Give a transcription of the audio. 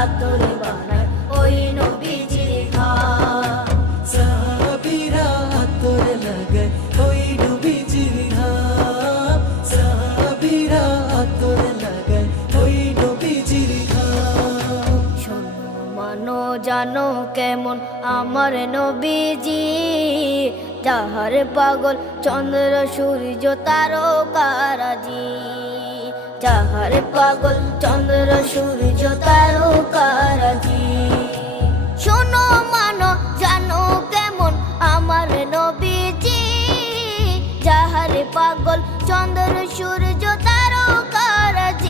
আতর বানায় ওই নবীজির ঘাম। সাহাবীরা আতর লাগায় ওই নবীজির ঘাম। সাহাবীরা আতর লাগায় ওই নবীজির ঘাম। শোনো মানো জানো কেমন আমার নবীজি, যাহার পাগল চন্দ্র সূর্য তারকারাজি। যাহার পাগল চন্দ্র সূর্য তারকারাজি। শোনো মানো জানো কেমন আমার নবীজি, যাহার পাগল চন্দ্র সূর্য